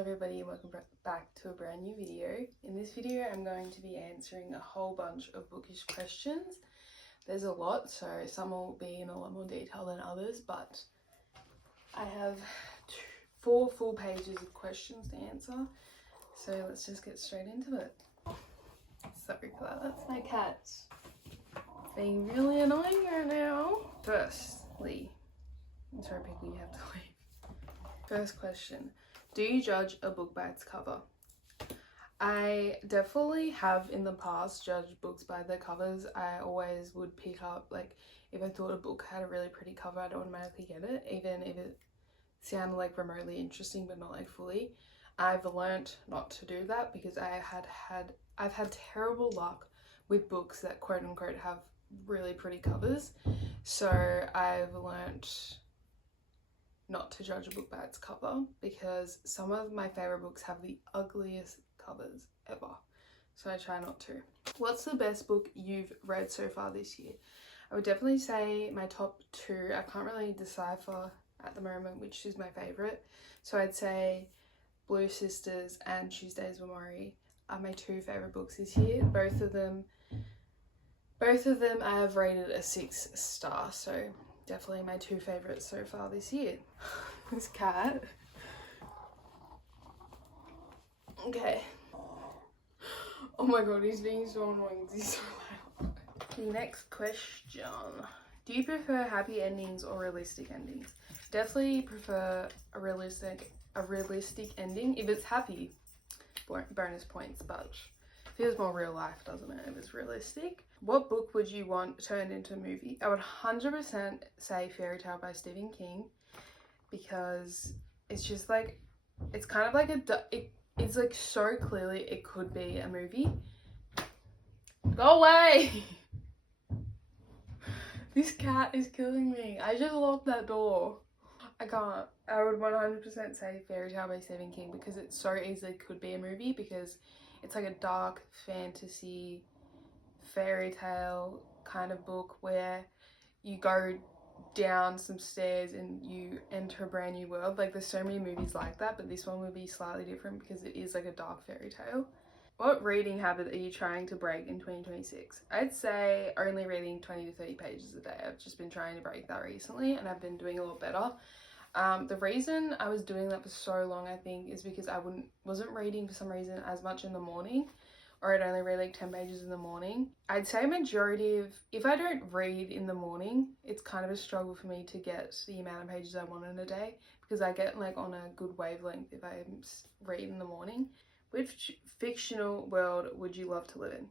everybody, and welcome back to a brand new video. In this video I'm going to be answering a whole bunch of bookish questions. There's a lot, so some will be in a lot more detail than others, but I have 4 full pages of questions to answer, so let's just get straight into it. Sorry for that, that's my cat being really annoying right now. Firstly, I'm sorry Picky, you have to leave. First question, do you judge a book by its cover? I definitely have in the past judged books by their covers. I always would pick up, like, if I thought a book had a really pretty cover, I'd automatically get it, even if it sounded like remotely interesting but not like fully. I've learnt not to do that because I've had terrible luck with books that quote unquote have really pretty covers. So I've learnt not to judge a book by its cover because some of my favorite books have the ugliest covers ever, so I try not to. What's the best book you've read so far this year? I would definitely say my top 2. I can't really decipher at the moment which is my favorite, so I'd say Blue Sisters and Tuesdays with Morrie are my 2 favorite books this year. Both of them I have rated a 6 star, so definitely my 2 favorites so far this year. This cat. Okay. Oh my god, he's being so annoying. He's so loud. The next question. Do you prefer happy endings or realistic endings? Definitely prefer a realistic ending. If it's happy, bonus points, but feels more real life, doesn't it, if it's realistic? What book would you want turned into a movie? I would 100% say Fairy Tale by Stephen King, because it's just like, it's kind of like it's like so clearly it could be a movie. Go away! This cat is killing me. I just locked that door. I can't. I would 100% say Fairy Tale by Stephen King because it so easily could be a movie, because it's like a dark fantasy fairy tale kind of book where you go down some stairs and you enter a brand new world. Like, there's so many movies like that, but this one would be slightly different because it is like a dark fairy tale. What reading habit are you trying to break in 2026? I'd say only reading 20 to 30 pages a day. I've just been trying to break that recently and I've been doing a lot better. The reason I was doing that for so long, I think, is because I wasn't reading for some reason as much in the morning, or I'd only read like 10 pages in the morning. I'd say majority of, if I don't read in the morning, it's kind of a struggle for me to get the amount of pages I want in a day, because I get like on a good wavelength if I read in the morning. Which fictional world would you love to live in?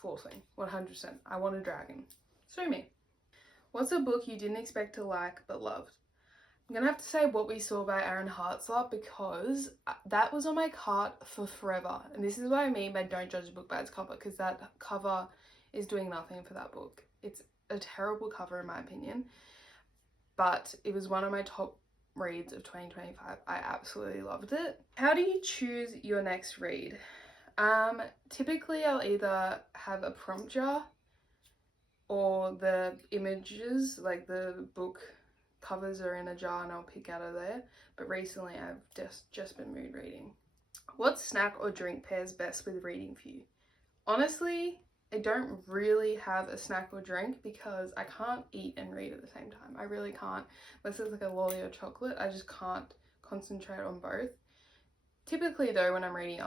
4th thing, 100%. I want a dragon. Sue me. What's a book you didn't expect to like but loved? I'm gonna have to say What We Saw by Aaron Hartzler, because that was on my cart for forever. And this is what I mean by don't judge a book by its cover, because that cover is doing nothing for that book. It's a terrible cover in my opinion, but it was one of my top reads of 2025. I absolutely loved it. How do you choose your next read? Typically I'll either have a prompt jar or the images, like the book covers are in a jar and I'll pick out of there, but recently I've just been mood reading. What snack or drink pairs best with reading for you? Honestly, I don't really have a snack or drink because I can't eat and read at the same time. I really can't. Unless it's like a lolly or chocolate, I just can't concentrate on both. Typically though, when I'm reading,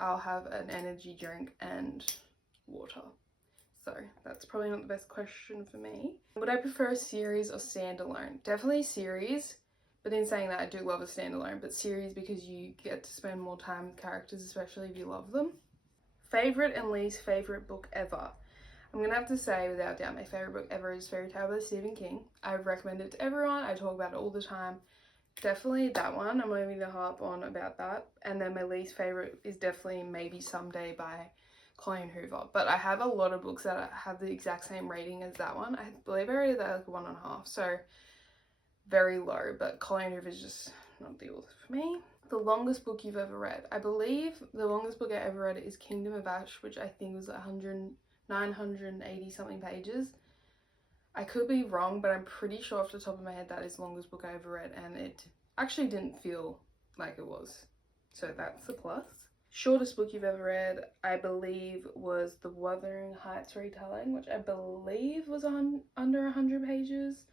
I'll have an energy drink and water. So that's probably not the best question for me. Would I prefer a series or standalone? Definitely series, but in saying that, I do love a standalone, but series because you get to spend more time with characters, especially if you love them. Favorite and least favorite book ever? I'm gonna have to say without doubt my favorite book ever is Fairy Tale by Stephen King. I recommend it to everyone. I talk about it all the time. Definitely that one. I'm going to harp on about that. And then my least favorite is definitely Maybe Someday by Colleen Hoover. But I have a lot of books that have the exact same rating as that one. I believe I rated that like 1.5, so very low, but Colleen Hoover is just not the author for me. The longest book you've ever read? I believe the longest book I ever read is Kingdom of Ash, which I think was 980 something pages. I could be wrong, but I'm pretty sure off the top of my head that is the longest book I ever read, and it actually didn't feel like it was. so that's the plus. Shortest book you've ever read, I believe, was the Wuthering Heights retelling, which I believe was on under 100 pages,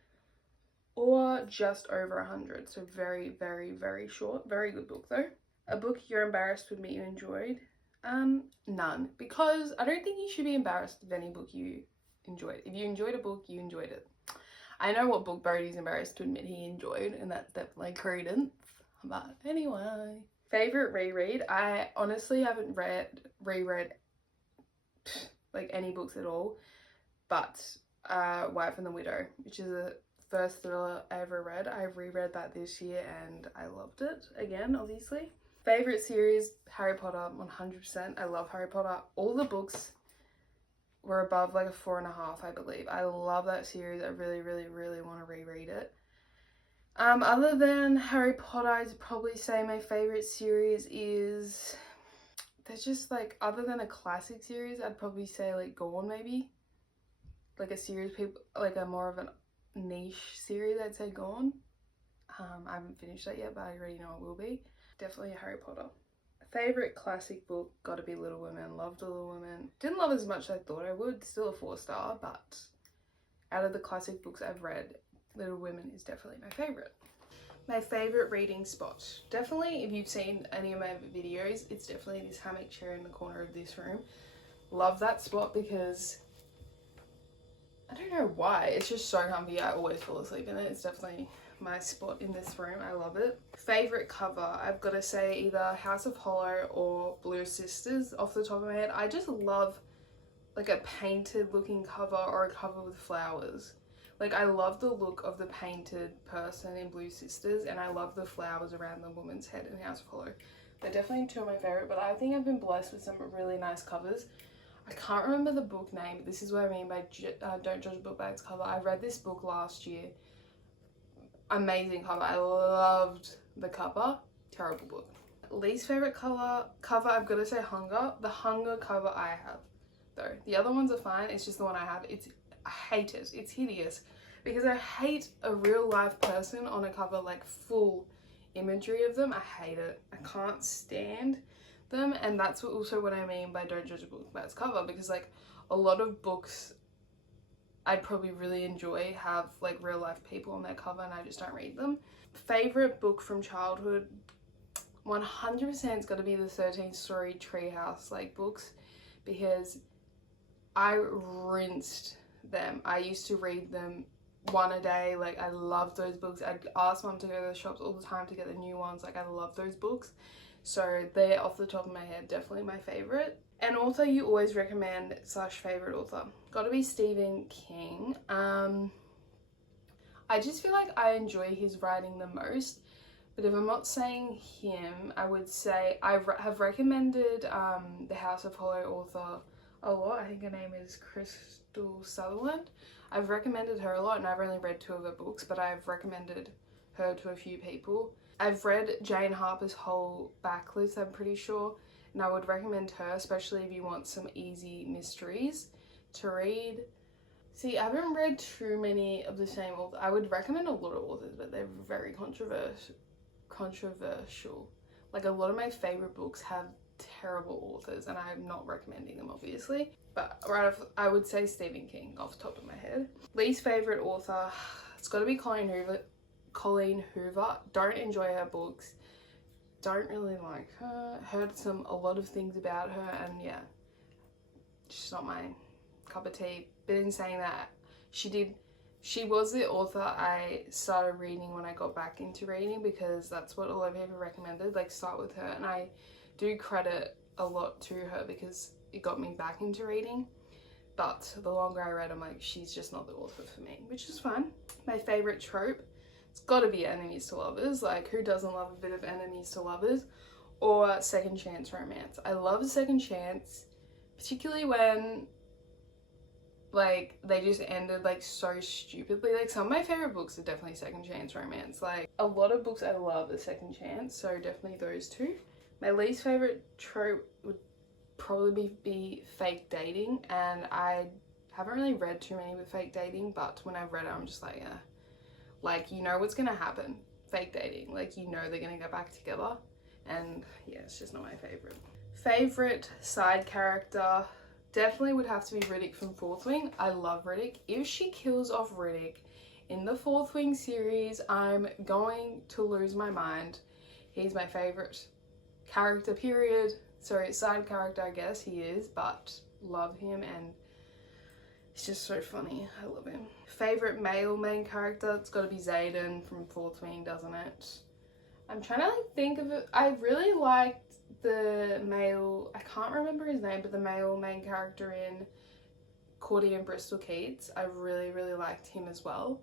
or just over 100. So very, very, very short. Very good book though. A book you're embarrassed to admit you enjoyed? None, because I don't think you should be embarrassed of any book you enjoyed. If you enjoyed a book, you enjoyed it. I know what book Bodhi's embarrassed to admit he enjoyed, and that's definitely Credence. But anyway, favorite reread. I honestly haven't reread like any books at all, but Wife and the Widow, which is the first thriller I ever read. I reread that this year and I loved it again, obviously. Favorite series, Harry Potter, 100%. I love Harry Potter. All the books were above like a 4.5, I believe. I love that series. I really, really, really want to reread it. Other than Harry Potter, I'd probably say my favorite series is, there's just like, other than a classic series, I'd probably say like Gone, maybe. Like a series people, like a more of a niche series, I'd say Gone. I haven't finished that yet, but I already know it will be. Definitely Harry Potter. Favorite classic book, gotta be Little Women. Loved Little Women. Didn't love as much as I thought I would. Still a 4-star, but out of the classic books I've read, Little Women is definitely my favorite. My favorite reading spot. Definitely, if you've seen any of my videos, it's definitely this hammock chair in the corner of this room. Love that spot because I don't know why. It's just so comfy. I always fall asleep in it. It's definitely my spot in this room. I love it. Favorite cover, I've got to say either House of Hollow or Blue Sisters off the top of my head. I just love like a painted looking cover or a cover with flowers. Like I love the look of the painted person in Blue Sisters, and I love the flowers around the woman's head in House of Hollow. They're definitely two of my favorite, but I think I've been blessed with some really nice covers. I can't remember the book name, but this is what I mean by don't judge a book by its cover. I read this book last year. Amazing cover. I loved the cover. Terrible book. Least favorite cover, I've got to say Hunger. The Hunger cover I have, though. The other ones are fine. It's just the one I have. I hate it. It's hideous because I hate a real life person on a cover, like full imagery of them. I hate it. I can't stand them, and that's also what I mean by don't judge a book by its cover, because like a lot of books I'd probably really enjoy have like real life people on their cover and I just don't read them. Favorite book from childhood, 100% it's got to be the 13 Story Treehouse like books, because I rinsed them. I used to read them one a day. Like I loved those books. I'd ask mum to go to the shops all the time to get the new ones. Like I love those books. So they're off the top of my head definitely my favorite. And author you always recommend / favorite author, gotta be Stephen King. I just feel like I enjoy his writing the most, but if I'm not saying him, I would say I have recommended the House of Hollow author a lot. I think her name is Crystal Sutherland. I've recommended her a lot, and I've only read 2 of her books, but I've recommended her to a few people. I've read Jane Harper's whole backlist, I'm pretty sure, and I would recommend her, especially if you want some easy mysteries to read. See, I haven't read too many of the same author. I would recommend a lot of authors, but they're very controversial. Like a lot of my favorite books have terrible authors, and I'm not recommending them obviously. But right off, I would say Stephen King off the top of my head. Least favorite author, it's got to be Colleen Hoover. Don't enjoy her books. Don't really like her. Heard a lot of things about her, and yeah, just not my cup of tea. But in saying that, she was the author I started reading when I got back into reading, because that's what a lot of people recommended, like start with her, and I do credit a lot to her because it got me back into reading. But the longer I read, I'm like, she's just not the author for me, which is fine. My favorite trope, it's got to be enemies to lovers. Like, who doesn't love a bit of enemies to lovers? Or second chance romance. I love a second chance, particularly when like they just ended like so stupidly. Like some of my favorite books are definitely second chance romance. Like a lot of books I love a second chance, so definitely those two. My least favorite trope would probably be fake dating, and I haven't really read too many with fake dating, but when I've read it, I'm just like, like, you know what's gonna happen. Fake dating, like, you know they're gonna get back together. and yeah, it's just not my favourite. Favourite side character definitely would have to be Riddick from Fourth Wing. I love Riddick. If she kills off Riddick in the Fourth Wing series, I'm going to lose my mind. He's my favourite character, period. Sorry, side character, I guess he is, but love him, and he's just so funny. I love him. Favourite male main character, it's got to be Xaden from Fourth Wing, doesn't it? I'm trying to like think of it. I really liked the male, I can't remember his name, but the male main character in Cordy and Bristol Keats. I really, really liked him as well.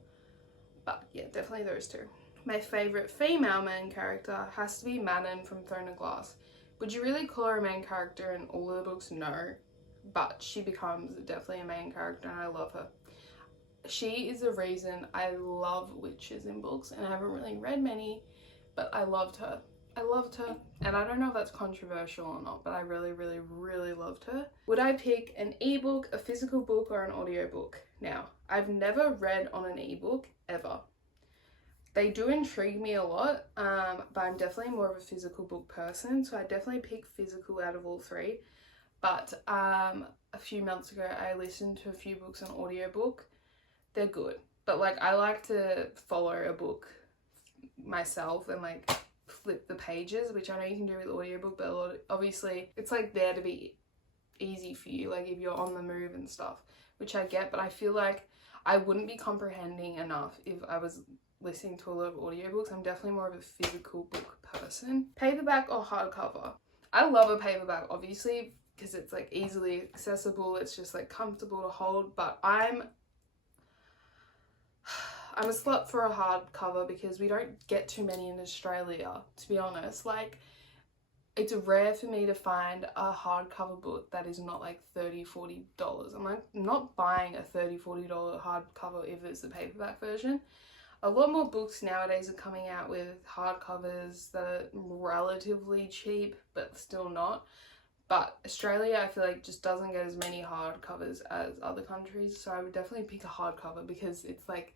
But yeah, definitely those two. My favourite female main character has to be Manon from Throne of Glass. Would you really call her a main character in all of the books? No. But she becomes definitely a main character, and I love her. She is the reason I love witches in books, and I haven't really read many, but I loved her. I loved her, and I don't know if that's controversial or not, but I really, really, really loved her. Would I pick an ebook, a physical book, or an audiobook? Now, I've never read on an ebook, ever. They do intrigue me a lot, but I'm definitely more of a physical book person, so I definitely pick physical out of all three. But a few months ago, I listened to a few books on audiobook. They're good, but like I like to follow a book myself and like flip the pages, which I know you can do with audiobook, but obviously it's like there to be easy for you, like if you're on the move and stuff, which I get, but I feel like I wouldn't be comprehending enough if I was listening to a lot of audiobooks. I'm definitely more of a physical book person. Paperback or hardcover? I love a paperback, obviously, because it's like easily accessible, it's just like comfortable to hold, but I'm a slut for a hardcover because we don't get too many in Australia, to be honest. Like, it's rare for me to find a hardcover book that is not like $30-$40. I'm like not buying a $30-$40 hardcover if it's the paperback version. A lot more books nowadays are coming out with hardcovers that are relatively cheap, but still not. But Australia, I feel like, just doesn't get as many hardcovers as other countries, so I would definitely pick a hardcover because it's like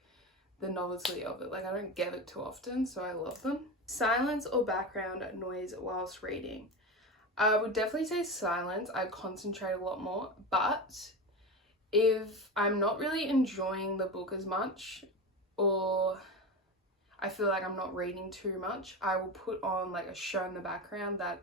the novelty of it. Like, I don't get it too often, so I love them. Silence or background noise whilst reading? I would definitely say silence. I concentrate a lot more, but if I'm not really enjoying the book as much, or I feel like I'm not reading too much, I will put on like a show in the background that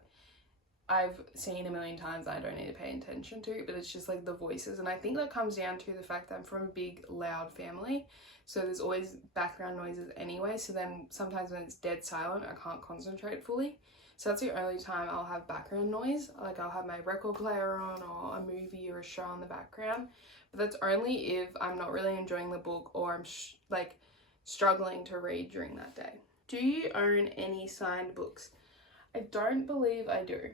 I've seen a million times. I don't need to pay attention to, but it's just like the voices, and I think that comes down to the fact that I'm from a big loud family, so there's always background noises anyway, so then sometimes when it's dead silent I can't concentrate fully, so that's the only time I'll have background noise. Like, I'll have my record player on or a movie or a show in the background, but that's only if I'm not really enjoying the book or I'm like struggling to read during that day. Do you own any signed books? I don't believe I do.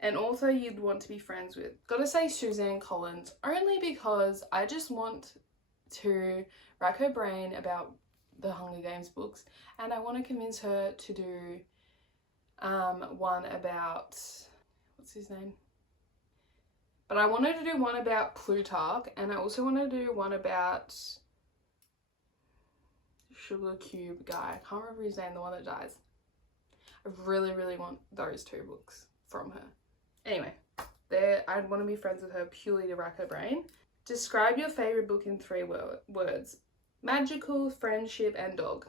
And also you'd want to be friends with. Gotta say Suzanne Collins, only because I just want to rack her brain about the Hunger Games books, and I want to convince her to do one about, what's his name? But I wanted to do one about Plutarch, and I also want to do one about Sugar Cube guy. I can't remember his name, the one that dies. I really, really want those two books from her. Anyway, I'd want to be friends with her purely to rack her brain. Describe your favourite book in 3 words. Magical, friendship, and dog.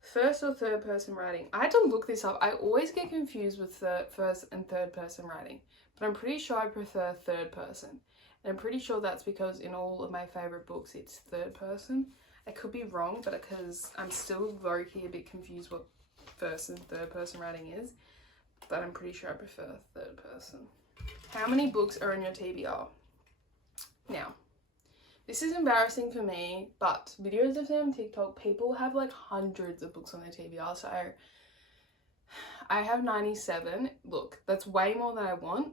First or third person writing? I had to look this up. I always get confused with first and third person writing, but I'm pretty sure I prefer third person. And I'm pretty sure that's because in all of my favourite books it's third person. I could be wrong, but because I'm still low-key a bit confused what first and third person writing is, but I'm pretty sure I prefer third person. How many books are in your TBR? Now, this is embarrassing for me, but videos I've seen on TikTok, people have like hundreds of books on their TBR, so I have 97. Look, that's way more than I want,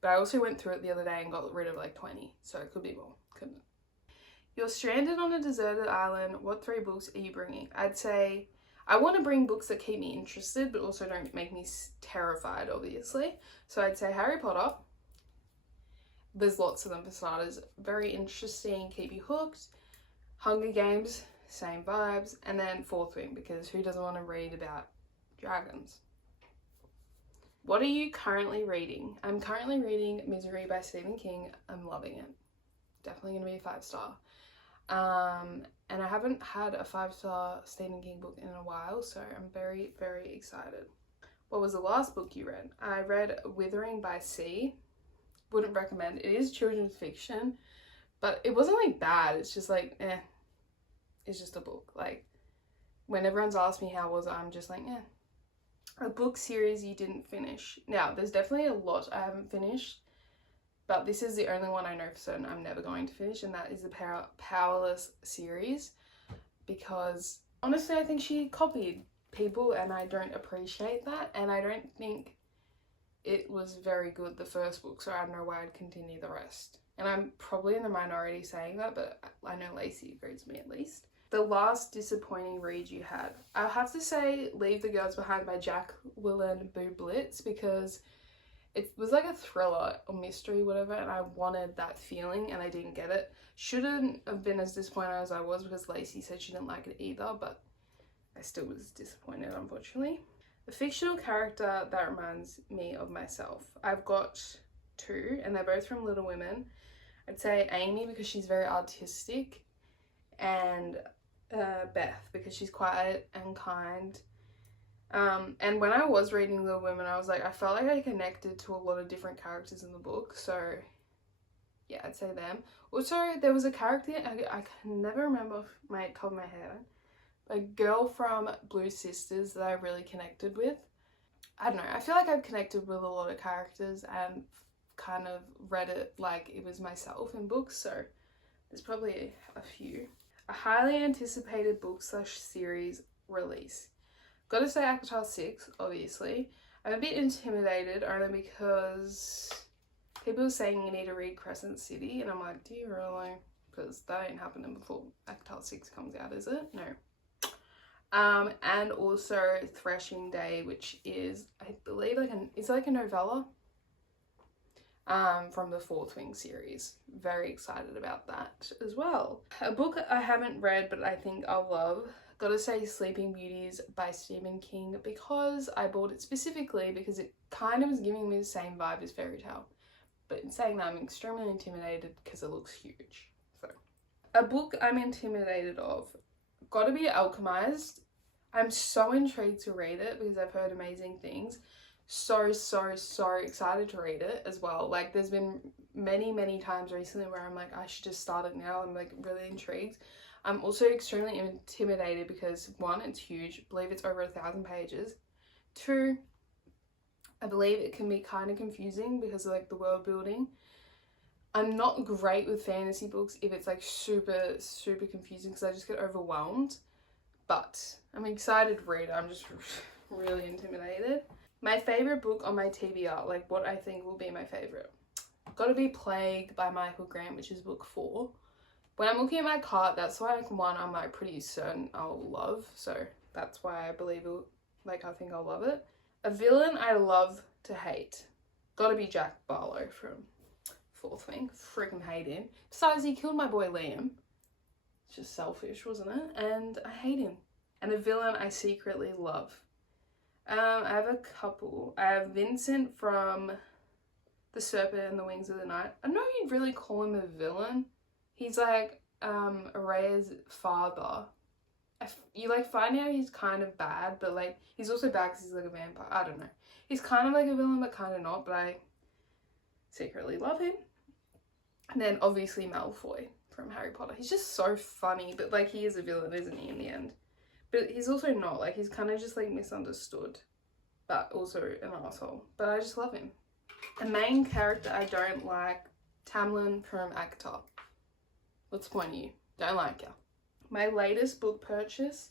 but I also went through it the other day and got rid of like 20, so it could be more, couldn't it? You're stranded on a deserted island. What 3 books are you bringing? I'd say I want to bring books that keep me interested, but also don't make me terrified, obviously. So I'd say Harry Potter. There's lots of them for starters. Very interesting, keep you hooked. Hunger Games, same vibes. And then Fourth Wing, because who doesn't want to read about dragons? What are you currently reading? I'm currently reading Misery by Stephen King. I'm loving it. Definitely going to be a 5-star. And I haven't had a 5-star Stephen King book in a while, so I'm very, very excited. What was the last book you read? I read Withering by Sea. Wouldn't recommend. It is children's fiction, but it wasn't like bad. It's just like, it's just a book. Like, when everyone's asked me how was it, I'm just like, A book series you didn't finish. Now, there's definitely a lot I haven't finished, but this is the only one I know for certain I'm never going to finish, and that is the Powerless series, because honestly I think she copied people and I don't appreciate that, and I don't think it was very good, the first book, so I don't know why I'd continue the rest. And I'm probably in the minority saying that, but I know Lacey agrees with me at least. The last disappointing read you had? I'll have to say Leave the Girls Behind by Jacqueline Bublitz, because it was like a thriller or mystery, whatever, and I wanted that feeling and I didn't get it. Shouldn't have been as disappointed as I was, because Lacey said she didn't like it either, but I still was disappointed, unfortunately. The fictional character that reminds me of myself. I've got 2, and they're both from Little Women. I'd say Amy, because she's very artistic, and Beth, because she's quiet and kind. And when I was reading Little Women, I was like, I felt like I connected to a lot of different characters in the book, so yeah, I'd say them. Also, there was a character, I can never remember off my top of my head, a girl from Blue Sisters that I really connected with. I don't know, I feel like I've connected with a lot of characters and kind of read it like it was myself in books, so there's probably a few. A highly anticipated book / series release. Gotta say ACOTAR 6, obviously. I'm a bit intimidated only because people are saying you need to read Crescent City, and I'm like, do you really? Because that ain't happening before ACOTAR 6 comes out, is it? No. And also Threshing Day, which is, I believe, it's like a novella from the Fourth Wing series. Very excited about that as well. A book I haven't read but I think I'll love. Gotta say Sleeping Beauties by Stephen King, because I bought it specifically because it kind of was giving me the same vibe as Fairy Tale. But in saying that, I'm extremely intimidated because it looks huge. So, a book I'm intimidated of. Gotta be Alchemized. I'm so intrigued to read it because I've heard amazing things. So excited to read it as well. Like, there's been many times recently where I'm like, I should just start it now. I'm like really intrigued. I'm also extremely intimidated because 1, it's huge. I believe it's over 1,000 pages. 2, I believe it can be kind of confusing because of like the world building. I'm not great with fantasy books if it's like super confusing, because I just get overwhelmed. But I'm excited to read it. I'm just really intimidated. My favorite book on my TBR, like what I think will be my favorite. Gotta be Plague by Michael Grant, which is book 4. When I'm looking at my cart, that's like one I'm like pretty certain I'll love. So that's why I believe it, like I think I'll love it. A villain I love to hate. Gotta be Jack Barlow from Fourth Wing. Freaking hate him. Besides, he killed my boy Liam. It's just selfish, wasn't it? And I hate him. And a villain I secretly love. I have a couple. I have Vincent from The Serpent and the Wings of the Night. I don't know if you'd really call him a villain. He's like Araya's father. You like find out he's kind of bad, but like he's also bad because he's like a vampire. I don't know. He's kind of like a villain, but kind of not. But I secretly love him. And then obviously Malfoy from Harry Potter. He's just so funny, but like he is a villain, isn't he, in the end? But he's also not. Like he's kind of just like misunderstood, but also an asshole. But I just love him. A main character I don't like, Tamlin from ACOTAR. What's the point of you? Don't like ya. My latest book purchase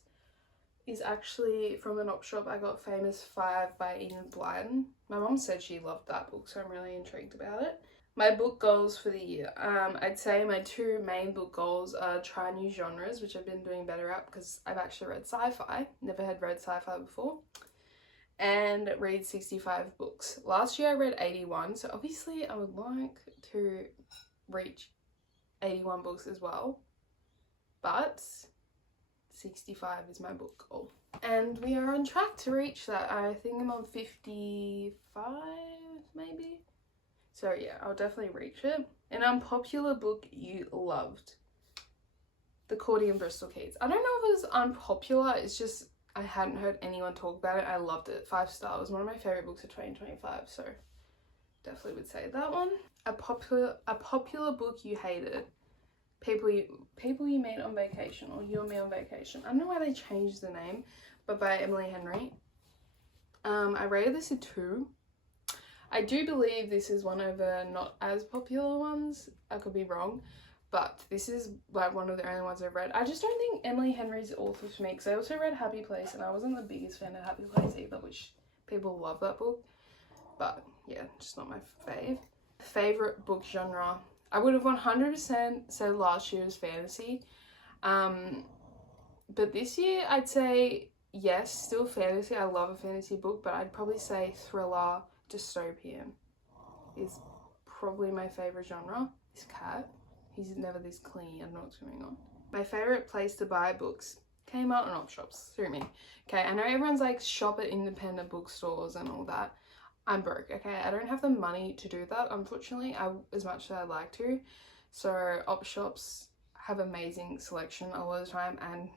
is actually from an op shop. I got Famous 5 by Enid Blyton. My mom said she loved that book, so I'm really intrigued about it. My book goals for the year. I'd say my 2 main book goals are try new genres, which I've been doing better at because I've actually read sci-fi. Never had read sci-fi before. And read 65 books. Last year I read 81, so obviously I would like to reach 81 books as well, but 65 is my book goal. And we are on track to reach that. I think I'm on 55 maybe. So yeah, I'll definitely reach it. An unpopular book you loved. The Cordy and Bristol Keys. I don't know if it was unpopular, it's just I hadn't heard anyone talk about it. I loved it. 5 stars. One of my favourite books of 2025, so definitely would say that one. A popular book you hated. People you met on vacation, or You and Me on Vacation. I don't know why they changed the name, but by Emily Henry. I rated this a 2. I do believe this is one of the not as popular ones. I could be wrong, but this is like one of the only ones I've read. I just don't think Emily Henry's the author for me, because I also read Happy Place and I wasn't the biggest fan of Happy Place either, which people love that book. But yeah, just not my fave. Favorite book genre. I would have 100% said last year was fantasy. But this year I'd say yes, still fantasy. I love a fantasy book, but I'd probably say thriller, dystopian is probably my favorite genre. This cat, he's never this clean. I don't know what's going on. My favorite place to buy books. Kmart and op shops, through me. Okay, I know everyone's like shop at independent bookstores and all that. I'm broke, okay? I don't have the money to do that, unfortunately, as much as I'd like to. So op shops have amazing selection a lot of the time, and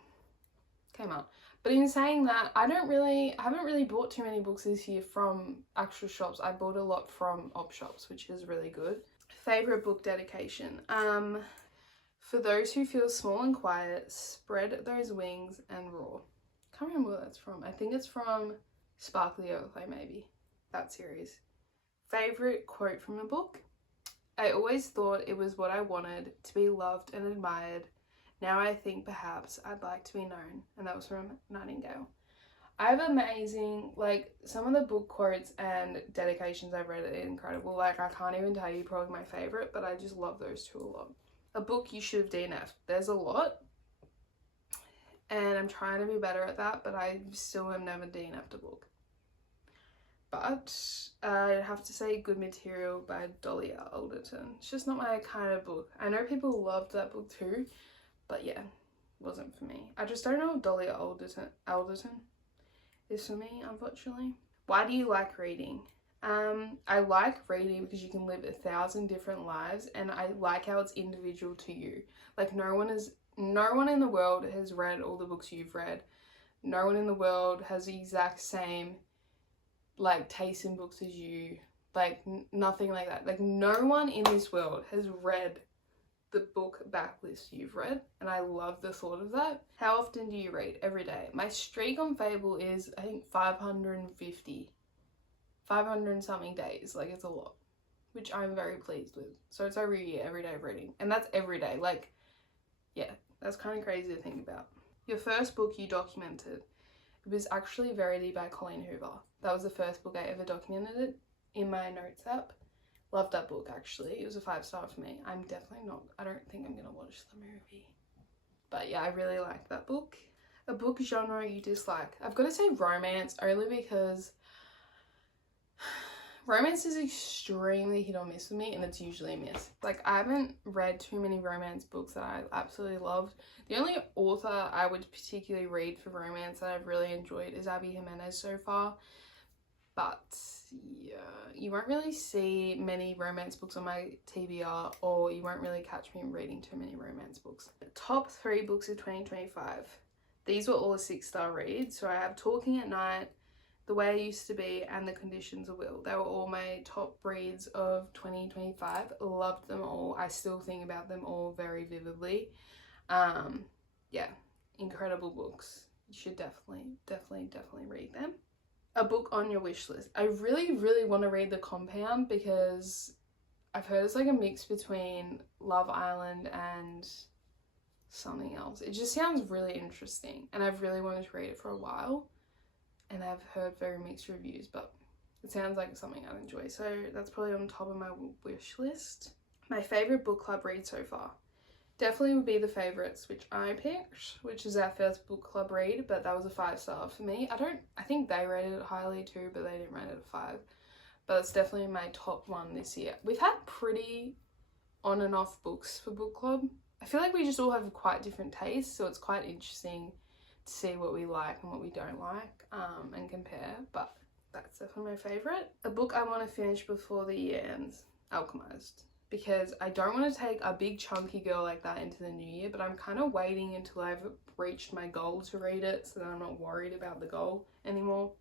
Kmart. But in saying that, I haven't really bought too many books this year from actual shops. I bought a lot from op shops, which is really good. Favorite book dedication. For those who feel small and quiet, spread those wings and roar. Can't remember what that's from. I think it's from Sparkly Overplay, maybe. That series. Favorite quote from a book. I always thought it was what I wanted, to be loved and admired. Now I think perhaps I'd like to be known. And that was from Nightingale. I have amazing, like, some of the book quotes and dedications I've read are incredible. Like, I can't even tell you probably my favorite, but I just love those two a lot. A book you should have DNF'd. There's a lot, and I'm trying to be better at that, but I still have never DNF'd a book. But I'd have to say Good Material by Dolly Alderton. It's just not my kind of book. I know people loved that book too, but yeah, wasn't for me. I just don't know if Dolly Alderton is for me, unfortunately. Why do you like reading? I like reading because you can live 1,000 different lives, and I like how it's individual to you. Like, no one in the world has read all the books you've read. No one in the world has the exact same like taste in books as you. Like, nothing like that. Like, no one in this world has read the book backlist you've read, and I love the thought of that. How often do you read? Every day. My streak on Fable is, I think, 550. 500 and something days. Like, it's a lot, which I'm very pleased with. So it's every year, every day of reading, and that's every day. Like, yeah, that's kind of crazy to think about. Your first book you documented. It was actually Verity by Colleen Hoover. That was the first book I ever documented it in my notes app. Loved that book, actually. It was a 5-star for me. I don't think I'm gonna watch the movie. But yeah, I really liked that book. A book genre you dislike. I've got to say romance, only because romance is extremely hit or miss for me, and it's usually a miss. Like, I haven't read too many romance books that I absolutely loved. The only author I would particularly read for romance that I've really enjoyed is Abby Jimenez so far. But yeah, you won't really see many romance books on my TBR, or you won't really catch me reading too many romance books. Top 3 books of 2025. These were all a 6-star read. So I have Talking at Night, The Way I Used to Be, and The Conditions of Will. They were all my top reads of 2025. Loved them all. I still think about them all very vividly. Yeah, incredible books. You should definitely read them. A book on your wish list. I really want to read The Compound, because I've heard it's like a mix between Love Island and something else. It just sounds really interesting, and I've really wanted to read it for a while, and I've heard very mixed reviews, but it sounds like something I'd enjoy. So that's probably on top of my wish list. My favorite book club read so far. Definitely would be The Favourites, which I picked, which is our first book club read, but that was a 5-star for me. I think they rated it highly too, but they didn't rate it a 5. But it's definitely my top one this year. We've had pretty on and off books for book club. I feel like we just all have quite different tastes, so it's quite interesting to see what we like and what we don't like, and compare. But that's definitely my favourite. A book I want to finish before the year ends, Alchemized. Because I don't want to take a big chunky girl like that into the new year, but I'm kind of waiting until I've reached my goal to read it, so that I'm not worried about the goal anymore.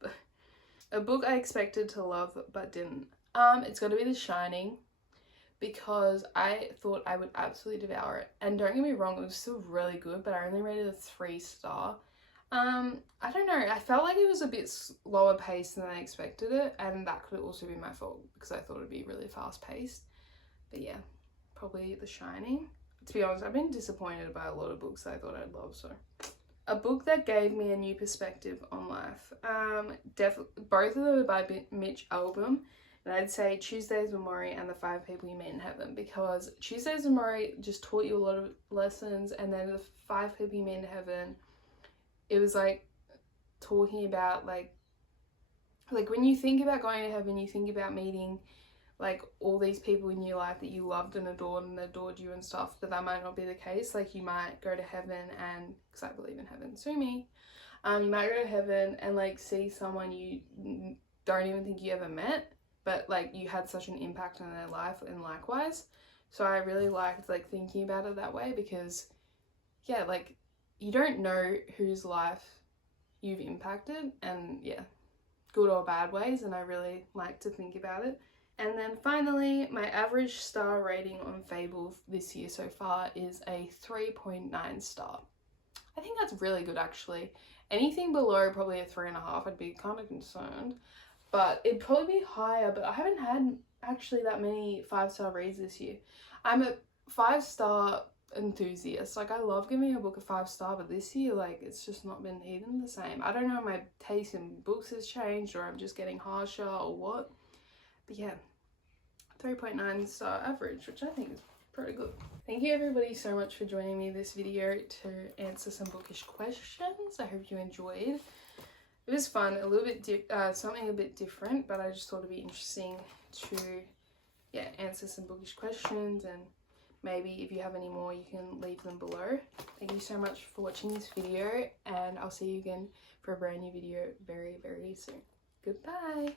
A book I expected to love but didn't. It's got to be The Shining, because I thought I would absolutely devour it. And don't get me wrong, it was still really good, but I only rated a 3-star. I don't know, I felt like it was a bit slower paced than I expected it, and that could also be my fault because I thought it'd be really fast paced. But yeah, probably The Shining. To be honest, I've been disappointed by a lot of books that I thought I'd love, so. A book that gave me a new perspective on life. Both of them are by Mitch Albom. And I'd say Tuesdays with Morrie and The 5 People You Met in Heaven, because Tuesdays with Morrie just taught you a lot of lessons, and then The 5 People You Met in Heaven, it was like talking about like when you think about going to heaven, you think about meeting like all these people in your life that you loved and adored you and stuff, but that might not be the case. Like you might go to heaven and, because I believe in heaven, sue me, you might go to heaven and like see someone you don't even think you ever met, but like you had such an impact on their life, and likewise. So I really liked like thinking about it that way, because yeah, like you don't know whose life you've impacted, and yeah, good or bad ways, and I really like to think about it. And then finally, my average star rating on Fable this year so far is a 3.9 star. I think that's really good, actually. Anything below probably a 3.5, I'd be kind of concerned. But it'd probably be higher, but I haven't had actually that many 5-star reads this year. I'm a 5-star enthusiast. Like, I love giving a book a 5-star, but this year, like, it's just not been even the same. I don't know if my taste in books has changed, or I'm just getting harsher, or what. But yeah, 3.9 star average, which I think is pretty good. Thank you everybody so much for joining me this video to answer some bookish questions. I hope you enjoyed. It was fun, a little bit something a bit different, but I just thought it'd be interesting to answer some bookish questions, and maybe if you have any more you can leave them below. Thank you so much for watching this video, and I'll see you again for a brand new video very, very soon. Goodbye.